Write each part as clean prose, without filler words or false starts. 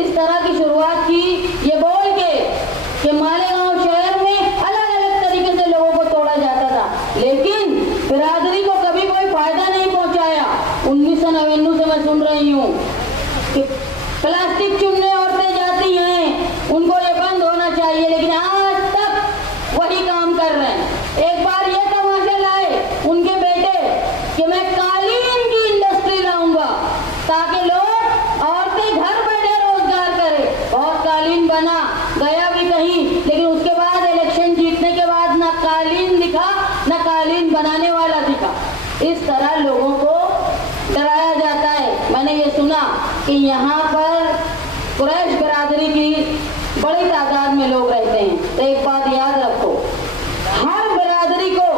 इस तरह की शुरुआत की ये बोल के कि मालेगांव शहर में अलग अलग तरीके से लोगों को तोड़ा जाता था, लेकिन बिरादरी को कभी कोई फायदा नहीं पहुंचाया। 1999 से मैं सुन रही हूँ कि प्लास्टिक चुनने औरतें जाती हैं, उनको ये बंद होना चाहिए, लेकिन आज तक वही काम कर रहे हैं। एक बार ये तमाशा लाए उनके बेटे कि मैं कालीन की इंडस्ट्री लाऊंगा ताकि लोग औरतें घर बैठे रोजगार करें। बहुत कालीन बना, गया भी कहीं, लेकिन उसके बाद इलेक्शन जीतने के बाद ना कालीन दिखा ना कालीन बनाने वाला दिखा। इस तरह लोगों को डराया जाता है। मैंने ये सुना कि यहाँ पर कुरैश बिरादरी की बड़ी तादाद में लोग रहते हैं, तो एक बात याद रखो, हर बिरादरी को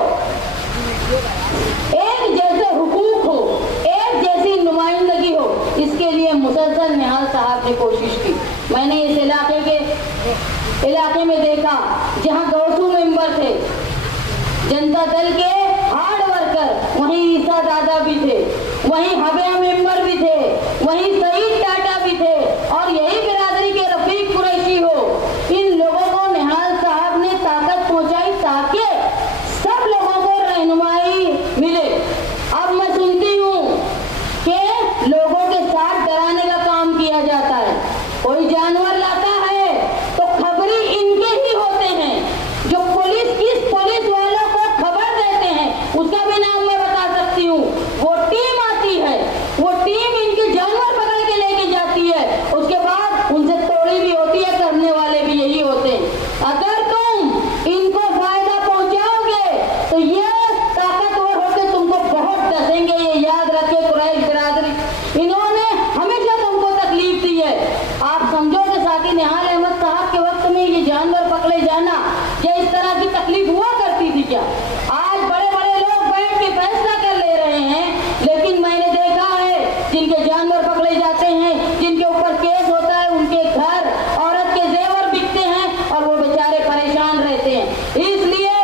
एक जैसे हुकूक हो, एक जैसी नुमाइंदगी हो, इसके लिए मुसलसल निहाल साहब ने कोशिश की। मैंने इस इलाके में देखा जहाँ गौसू मेंबर थे, जनता दल के हार्ड वर्कर, वहीं ईसा दादा भी थे, वहीं हबिया मेंबर भी थे, वहीं सईद टाटा भी थे, और यही बिरादरी के रफीक कुरैशी हो। इन लोगों को निहाल साहब ने ताकत पहुंचाई ताकि सब लोगों को रहनुमाई मिले। अब मैं सुनती हूँ कि लोगों के साथ डराने का काम किया जाता है। कोई जानवर लाता है तो खबरी इनके ही होते हैं, जो पुलिस वालों को खबर देते हैं, उसका भी नाम मैं बता सकती हूँ। वो टीम आती है, वो टीम इनके जानवर पकड़ के लेके जाती है, उसके बाद उनसे तोड़ी भी होती है, करने वाले भी यही होते हैं। अगर तुम इनको फायदा पहुंचाओगे तो ये ताकतवर होकर तुमको बहुत डसेंगे। ये याद रखे कुरैश बिरादरी, इन्होंने हमेशा तुमको तकलीफ दी है। आप समझो कि साथी निहाल अहमद साहब के वक्त में ये जानवर पकड़े जाना, ये इस तरह की तकलीफ हुआ करती थी क्या? आज बड़े बड़े लोग बैठ के फैसला कर ले रहे हैं, लेकिन मैंने देखा है जिनके जानवर पकड़े जाते हैं, जिनके ऊपर केस होता है, उनके घर औरत के जेवर बिकते हैं और वो बेचारे परेशान रहते हैं। इसलिए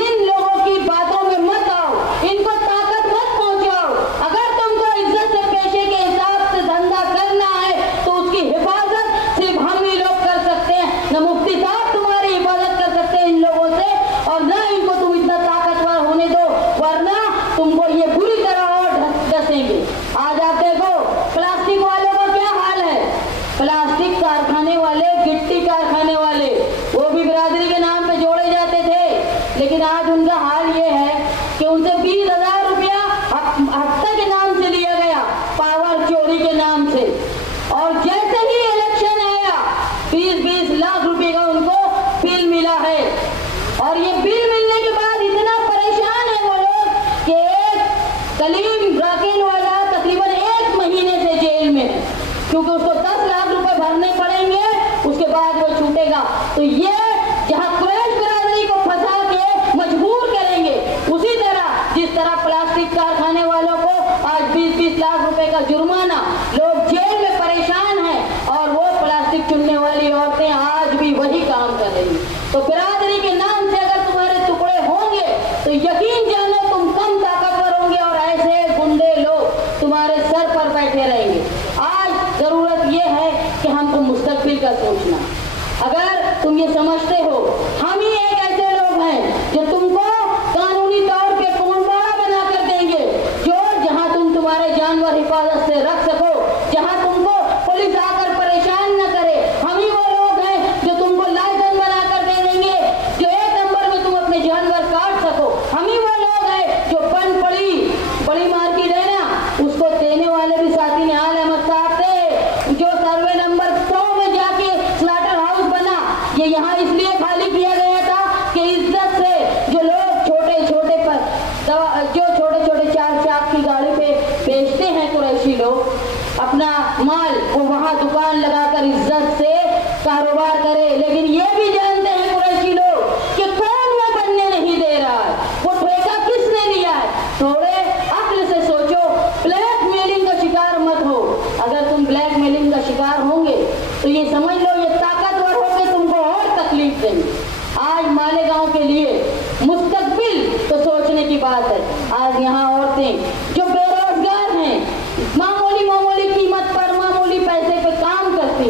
इन लोगों की बातों में मत आओ, इनको ताकत मत पहुंचाओ। अगर तुमको इज्जत से पेशे के हिसाब से धंधा करना है तो उसकी हिफाजत सिर्फ हम ही लोग कर सकते हैं। न मुफ्ती साहब तुम्हारी हिफाजत कर सकते हैं इन लोगों से, और न इनको तुम इतना ताकतवर होने दो, वरना तुमको ये बुरी तरह और डसेंगे। आज आप देखो प्लास्टिक वालों का क्या हाल है। प्लास्टिक कारखाने वाले, गिट्टी कारखाने वाले, वो भी बिरादरी के नाम पे जोड़े जाते थे, लेकिन आज उनका हाल ये है कि उनसे 20,000 रुपया हफ्ते के नाम से लिया गया, पावर चोरी के नाम से, और जैसे ही इलेक्शन आया 20-20 लाख रुपए का उनको बिल मिला है। और ये बिल मिलने के बाद इतना परेशान है वो लोग कि एक कलीम राकेल वाला तकरीबन 1 महीने से जेल में है, क्योंकि उसको 10 लाख रुपए भरने पड़ेंगे, उसके बाद वो छूटेगा। तो ये जहाँ कुरैश बिरादरी को फंसा के मजबूर करेंगे, उसी तरह जिस तरह प्लास्टिक कारखाने वालों को आज 20-20 लाख रुपए का जुर्माना, लोग जेल में परेशान हैं, और वो प्लास्टिक चुनने वाली औरतें आज भी वही काम कर रही। तो बिरादरी के नाम से अगर तुम्हारे टुकड़े होंगे तो यकीन जानो तुम कम ताकतवर होंगे, और ऐसे गुंडे लोग तुम्हारे सर पर बैठे रहेंगे। आज जरूरत ये है कि हमको मुस्तकबिल का सोचना। अगर तुम ये समझते हो हम ही एक ऐसे लोग हैं जो तुमको कानूनी तौर पे कोंडवाड़ा बना कर देंगे, जो जहां तुम तुम्हारे जानवर हिफाजत से रख सको, जहां तुमको पुलिस आकर परेशान न करे, हम ही वो लोग हैं जो तुमको लाइसेंस बना कर दे देंगे, जो 1 नंबर में तुम अपने जानवर काट सको। हम ही वो लोग हैं जो बड़ी मार्केट है ना, उसको देने वाले भी साथी निहाल अहमद साहब थे, जो सर्वे नंबर 100 में जाके स्लाटर हाउस बना। ये यहाँ इसलिए खाली किया गया था कि इज्जत से जो लोग छोटे छोटे 4 चाक की गाड़ी पे बेचते हैं कुरैशी लोग अपना माल, वो वहाँ दुकान लगाकर इज्जत से कारोबार करे। लेकिन ये भी जानते हैं कुरैशी लोग कि कौन वो बनने नहीं दे रहा है, वो ठेका किसने लिया है। थोड़े अक्ल से सोचो, ब्लैकमेलिंग का शिकार मत हो। अगर तुम ब्लैकमेलिंग का शिकार होंगे तो ये समझ लो ये ताकतवर होकर तुमको और तकलीफ देंगे। आज मालेगांव के लिए मुस्तकबिल तो सोचने की बात है। आज यहाँ औरतें जो बेरोजगार हैं, मामूली कीमत पर मामूली पैसे पे काम करती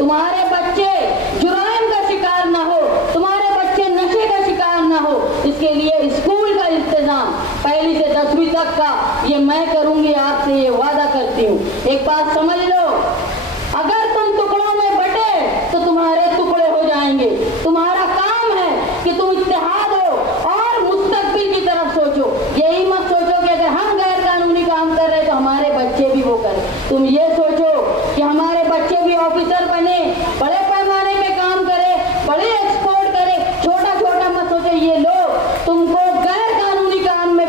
तुम्हारे बच्चे जुर्म का शिकार ना हो, तुम्हारे बच्चे नशे का शिकार ना हो, इसके लिए स्कूल का इंतजाम पहली से 10वीं तक का ये मैं करूंगी, आपसे ये वादा करती हूँ। एक बात समझ लो, अगर तुम टुकड़ों में बटे तो तुम्हारे टुकड़े हो जाएंगे। तुम्हारा काम है कि तुम इत्तेहाद हो और मुस्तकबिल की तरफ सोचो। यही मत सोचो कि अगर हम गैर कानूनी काम कर रहे तो हमारे बच्चे भी वो करें। तुम ये सोचो कि हमारे बच्चे भी ऑफिसर बने, बड़े पैमाने पे काम करे, बड़े एक्सपोर्ट करे। छोटा छोटा मत सोचो। ये लोग तुमको गैर कानूनी काम में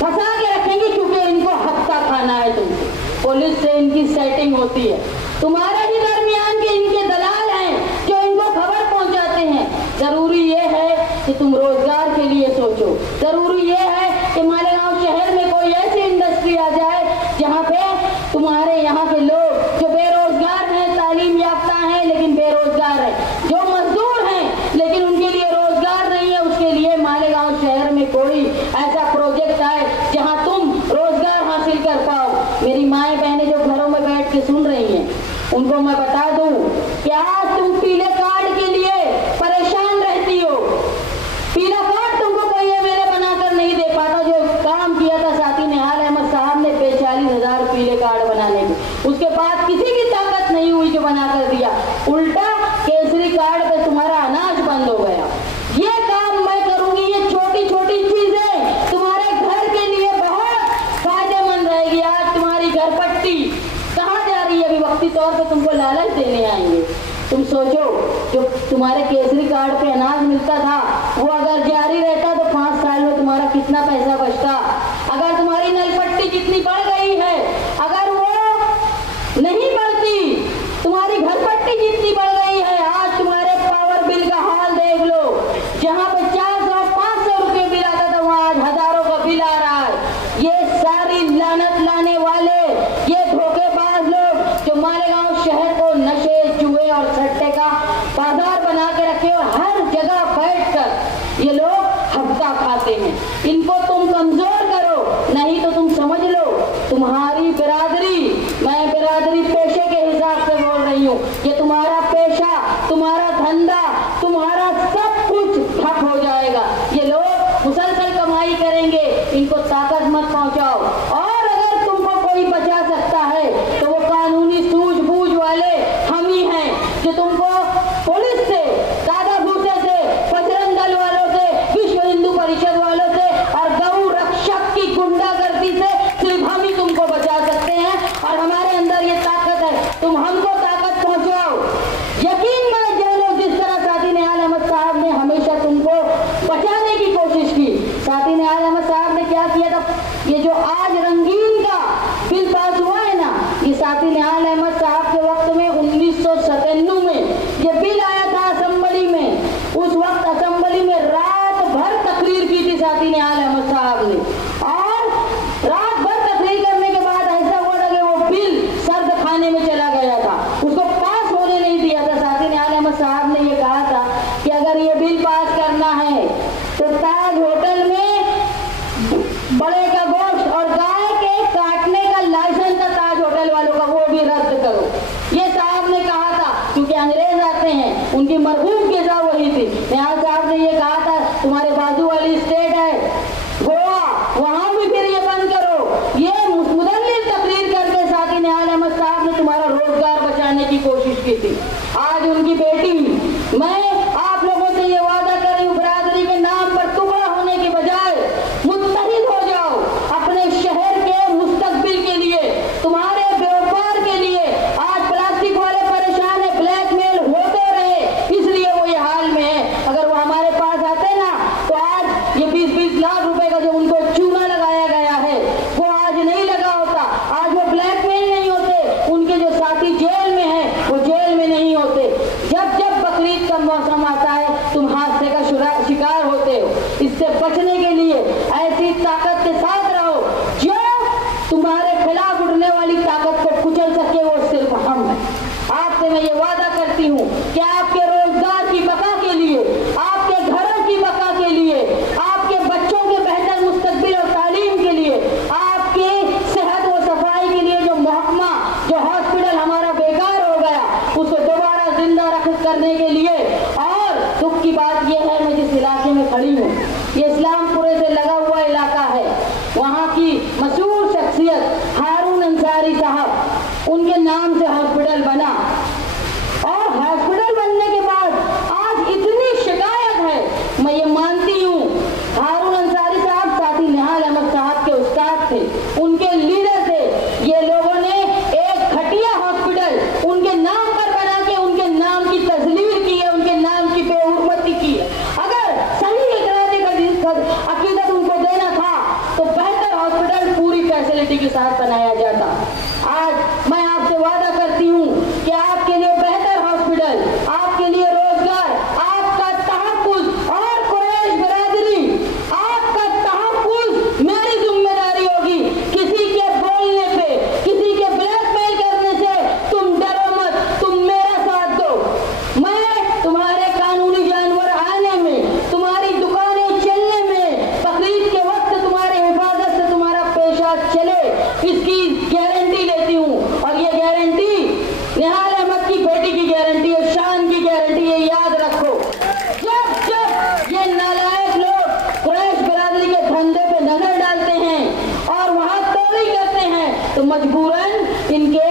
फंसा के रखेंगे क्योंकि इनको हफ्ता खाना है तुमसे। पुलिस से इनकी सेटिंग होती है, तुम्हारे ही दरमियान के इनके दलाल हैं जो इनको खबर पहुंचाते हैं। जरूरी ये है कि तुम रोजगार के लिए सोचो। जरूरी ये है कि मालेगांव शहर में कोई ऐसी इंडस्ट्री आ जाए जहाँ पे तुम्हारे यहाँ के लोग जो बेरोजगार हैं, तालीम याफ्ता हैं लेकिन बेरोजगार हैं, जो मजदूर हैं लेकिन उनके लिए रोजगार नहीं है, उसके लिए मालेगांव शहर में कोई ऐसा प्रोजेक्ट आए जहाँ तुम रोजगार हासिल कर पाओ। मेरी माएँ बहनें जो घरों में बैठ के सुन रही हैं, उनको मैं बता दूं कि आज तुम पीले कार्ड के लिए परेशान रहती हो। पीला कार्ड तुमको कोई एमएलए बनाकर नहीं दे पाता। जो काम किया था साथी निहाल अहमद साहब ने 42,000 पीले कार्ड बनाने के, उसके बाद किसी की ताकत नहीं हुई जो बनाकर दिया। उल्टा केसरी कार्ड पे तुम्हारा अनाज बंद हो गया। ये काम मैं करूंगी। ये छोटी छोटी चीजें तुम्हारे घर के लिए बहुत फायदेमंद रहेगी। आज तुम्हारी घरपट्टी कहाँ जा रही है? अभी वक्ती तौर पे तुमको लालच देने आएंगे। तुम सोचो, जो तुम्हारे केसरी कार्ड पे अनाज मिलता था वो अगर जारी रहता तो 5 साल में तुम्हारा कितना पैसा बचता। अगर तुम्हारी नलपट्टी जितनी बढ़ गई है, अगर वो नहीं बढ़ती, तुम्हारी घरपट्टी जितनी बढ़ गई है, आज तुम्हारे पावर बिल का हाल देख लो। जहाँ पे 400-500 रुपये बिल आता था वहाँ आज हजारों का बिल आ रहा है। ये सारी लानत लाने वाले, ये धोखेबाज लोग जो मालेगांव शहर को नशे, जुए और सट्टे का बाजार बना के रखे और हर जगह बैठकर ये लोग हफ्ता खाते हैं, इनको तुम कमजोर करो, नहीं तो तुम समझ लो तुम्हारी बिरादरी, मैं बिरादरी पेशे के हिसाब से बोल रही हूँ, ये तुम्हारा पेशा, तुम्हारा धंधा, तुम्हारा सब कुछ ठप हो जाएगा। ये लोग मुसलसल कमाई करेंगे, इनको ताकत मत पहुंचाओ। और अगर तुमको कोई बचा सकता है तो वो कानूनी सूझबूझ वाले हम ही हैं जो तुमको पुलिस से, दादा भूसे से, बजरंग दल वालों से, विश्व हिंदू परिषद वालों से और गौ रक्षक की गुंडागर्दी से सिर्फ हम ही तुमको बचा सकते हैं। और हमारे अंदर ये ताकत है, तुम हमको ताकत पहुंचाओ। यकीन में जानो, जिस तरह साथी निहाल अहमद साहब ने हमेशा तुमको बचाने की कोशिश की। साथी निहाल अहमद साहब ने क्या किया था? ये जो आज रंगीन का बिल पास हुआ है ना, ये साथी निहाल अहमद साहब के वक्त में 1997 में ये बिल आया था असेंबली में। उस वक्त असेंबली में रात भर तकरीर की थी साथी निहाल अहमद साहब ने, और रात भर तकरीर करने के बाद ऐसा हुआ था कि वो बिल सर्द खाने में चला गया था, उसको पास होने नहीं दिया था। साथी निहाल अहमद साहब ने ये कहा था कि अगर ये बिल पास करना है तो ताज होटल में बड़े का गोश्त और गाय के काटने का लाइसेंस था ताज होटल वालों का, वो भी रद्द करो। ये साहब ने कहा था, क्योंकि अंग्रेज आते हैं, उनकी मरहूम ग़िज़ा वही थी। निहाल साहब ने ये कहा था तुम्हारे बाजू वाली स्टेट है गोवा, वहां भी फिर ये बंद करो। ये मुदल्लिल तकरीर करके साथी निहाल अहमद साहब ने तुम्हारा रोजगार बचाने की कोशिश की थी। आज उनकी बेटी, मैं आप लोगों से ये वादा कर रही हूँ, बिरादरी के नाम पर टुकड़ा होने के बजाय मुत्तहिद हो जाओ अपने शहर के मुस्तकबिल के लिए, तुम्हारे व्यापार के लिए। आज प्लास्टिक वाले परेशान है, ब्लैकमेल होते रहे इसलिए वो ये हाल में है। अगर वो हमारे पास आते ना तो आज ये 20-20 लाख रुपए का जो उनको चूना लगाया गया है वो आज नहीं लगा होता। आज वो ब्लैकमेल नहीं होते, उनके जो साथी जेल में है वो जेल में नहीं होते। जब जब बकरीद का मौसम आता है तुम हादसे का शिकार होते हो। इससे बचने के लिए ऐसी ताकत के साथ रहो जो तुम्हारे खिलाफ उठने वाली ताकत को कुचल सके, वो सिर्फ हम हैं। आपसे मैं ये वादा करती हूँ कि आपके रोजगार की बका के लिए, आपके घरों की बका के लिए, आपके बच्चों के बेहतर मुस्तकबिल और तालीम के लिए, आपकी सेहत व सफाई के लिए जो महकमा, जो हॉस्पिटल हमारा बेकार हो गया, करने के लिए। और दुख की बात यह है, मैं जिस इलाके में खड़ी हूँ ये इस्लामपुरे से लगा हुआ इलाका है। वहाँ की मशहूर शख्सियत हारून अंसारी साहब, उनके नाम से हॉस्पिटल बना और हॉस्पिटल बनने के बाद आज इतनी शिकायत है। मैं ये मानती हूँ हारून अंसारी साहब साथ ही निहाल अहमद साहब के उस्ताद थे, उनके लीडर थे। ये लोगों ने एक घटिया हॉस्पिटल उनके नाम पर बना के उनके नाम की तस्लीर की है, उनके नाम की बेहुरमती की है। अगर सही इकरारे का अकीदत उनको देना था तो बेहतर हॉस्पिटल पूरी फैसिलिटी के साथ बनाया जाता। आज मैं आपसे वादा करती हूँ कि आपके लिए बेहतर हॉस्पिटल, आपके लिए रोजगार, आपका तहफ़्फ़ुज़ और कुरैश बिरादरी, आपका तहफ़्फ़ुज़ मेरी जिम्मेदारी होगी। किसी के बोलने पे, किसी के ब्लैकमेल करने से तुम डरो मत, तुम मेरा साथ दो। मैं तुम्हारे कानूनी जानवर आने में, तुम्हारी दुकानें चलने में, तकलीफ के वक्त तुम्हारे हिफाजत से तुम्हारा पेशा चले, इसकी गारंटी लेती हूँ। और ये गारंटी निहाल अहमद की बेटी की गारंटी है, शान की गारंटी है। याद रखो, जब ये नालायक लोग कुरैश बिरादरी के धंधे पे नजर डालते हैं और वहां तोड़ी करते हैं तो मजबूरन इनके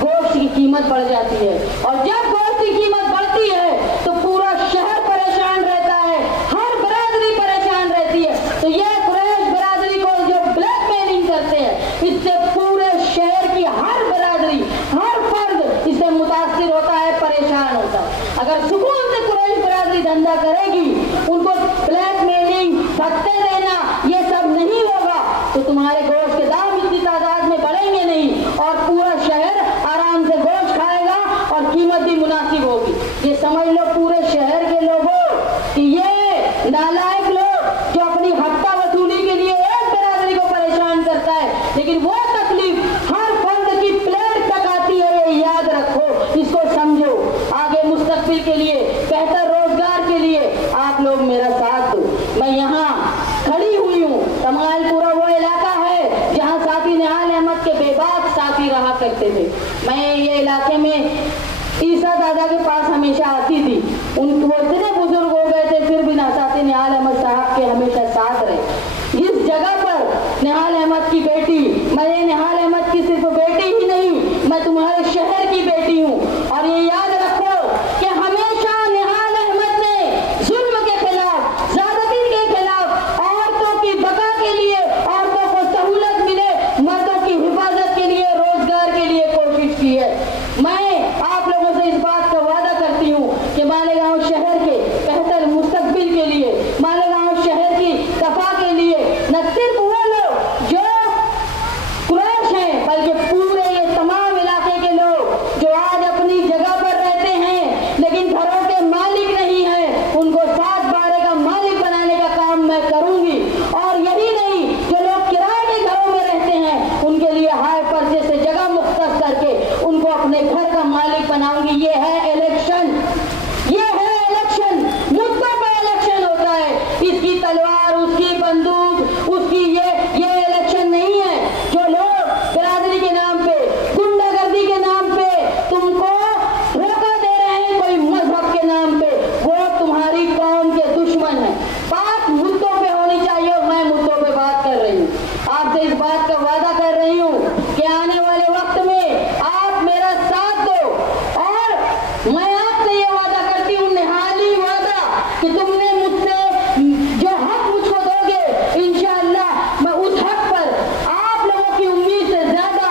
गोश्त की कीमत बढ़ जाती है। और जब गोश्त की कीमत बढ़ती है तो पूरा शहर परेशान रहता है, हर बिरादरी परेशान रहती है। तो ये कुरैश बिरादरी को जो ब्लैकमेलिंग करते हैं, इससे पूरे शहर की हर बिरादरी, हर फर्द इससे मुतासिर होता है, परेशान होता है। अगर सुकून से कुरैश बिरादरी धंधा करेगी, उनको ब्लैकमेलिंग, भत्ते देना, ये सब नहीं होगा तो तुम्हारे गोश्त के दाम इतनी तादाद में बढ़ेंगे नहीं और पूरा शहर आराम से गोश्त खाएगा और कीमत भी मुनासिब होगी। ये समझ लो पूरे शहर के लोगों कि ये नालायक लोग जो अपनी हफ्ता वसूली के लिए एक बिरादरी को परेशान करता है, लेकिन वो तकलीफ हर फर्द की प्लेट तक आती है। ये याद रखो, इसको समझो। आगे मुस्तकबिल के लिए, बेहतर रोजगार के लिए आप लोग मेरा साथ दो। मैं यहाँ खड़ी हुई हूँ, तमालपुरा वो इलाका है जहाँ साथी निहाल अहमद के बेबाक साथी रहा करते थे। मैं ये इलाके में ईसा दादा के पास हमेशा आती थी। उनको वो इतने बुजुर्ग हो गए थे फिर भी साथी निहाल अहमद साहब के हमेशा साथ रहे। इस जगह पर निहाल अहमद की बेटी, मैं निहाल अहमद की सिर्फ बेटी ही नहीं, मैं तुम्हारे शहर की बेटी हूँ। और ये याद रखो कि हमेशा निहाल अहमद ने जुल्म के खिलाफ, ज्यादती के खिलाफ, औरतों की बका के लिए, औरतों को सहूलत मिले, मर्दों की हिफाजत के लिए, रोजगार के लिए कोशिश की है। मैं आप लोगों से इस बात का वादा करती हूँ कि मालेगांव शहर के बेहतर मुस्तकबिल के लिए, मालेगांव शहर की दफा के लिए न सिर्फ वो लोग जो कुरैश हैं बल्कि पूरे ये तमाम इलाके के लोग जो आज अपनी जगह पर रहते हैं लेकिन घरों के मालिक नहीं हैं, उनको 7 बारे का मालिक बनाने का काम मैं करूंगी। और यही नहीं, जो लोग किराए के घरों में रहते हैं उनके लिए हाई पर्चे से जगह मुख्तस करके उनको अपने घर का मालिक बनाऊंगी। ये है इलेक्शन, ये है इलेक्शन। मुद्दों पर इलेक्शन होता है, इसकी तलवार, उसकी बंदूक, उसकी ये इलेक्शन नहीं है। जो लोग बिरादरी के नाम पे, गुंडागर्दी के नाम पे तुमको धोखा दे रहे हैं, कोई मजहब के नाम पे, वो तुम्हारी कौम के दुश्मन है। बात मुद्दों पे होनी चाहिए और मैं मुद्दों पे बात कर रही हूँ। आपसे इस बात का वादा कर रही हूँ कि आने वाले वक्त में आप मेरा साथ दो। और मैं आपसे ये वादा करती हूँ, निहाली वादा, कि तुमने मुझसे जो हक मुझको दोगे, इंशाअल्लाह मैं उस हक पर आप लोगों की उम्मीद से ज्यादा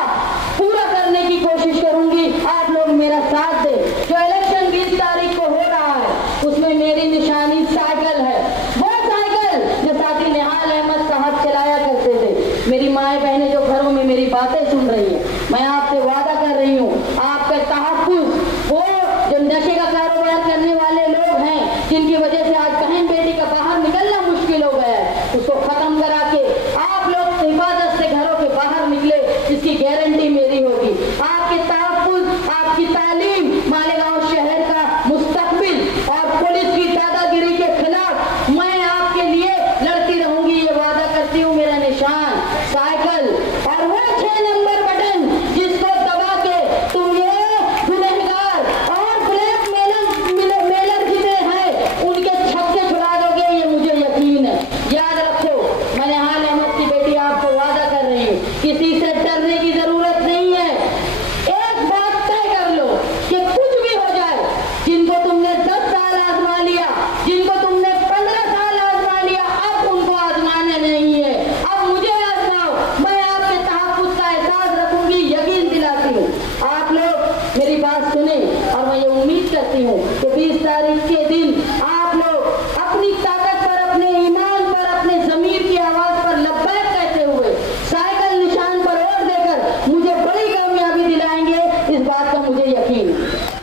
पूरा करने की कोशिश करूंगी। आप लोग मेरा साथ दें। जो इलेक्शन 20 तारीख को हो रहा है उसमें मेरी निशानी साइकिल है, वो साइकिल जो साथी निहाल अहमद साहब चलाया करते थे। मेरी माएँ बहनें जो घरों में मेरी बातें सुन रही हैं, मैं आपसे वादा कर रही हूँ, आपका तहफ़्फ़ुज़, वो जो नशे का कारोबार करने वाले लोग हैं जिनकी वजह से आज बहन बेटी का बाहर निकलना मुश्किल हो गया है, उसको खत्म करा के आप लोग हिफाजत से घरों के बाहर निकले, इसकी गारंटी मेरी होगी। आपके तहफ़्फ़ुज़, आपकी तालीम, मालेगांव शहर का मुस्तकबिल और पुलिस की दादागिरी के खिलाफ मैं आपके लिए लड़ती रहूंगी। ये वादा करती हूँ। मेरा निशान साइकिल और वो 6 नंबर बटन जिसको दबा के तुम ये गुनहगार और ब्लैकमेलिंग और मैं ये उम्मीद करती हूँ कि 20 तारीख के दिन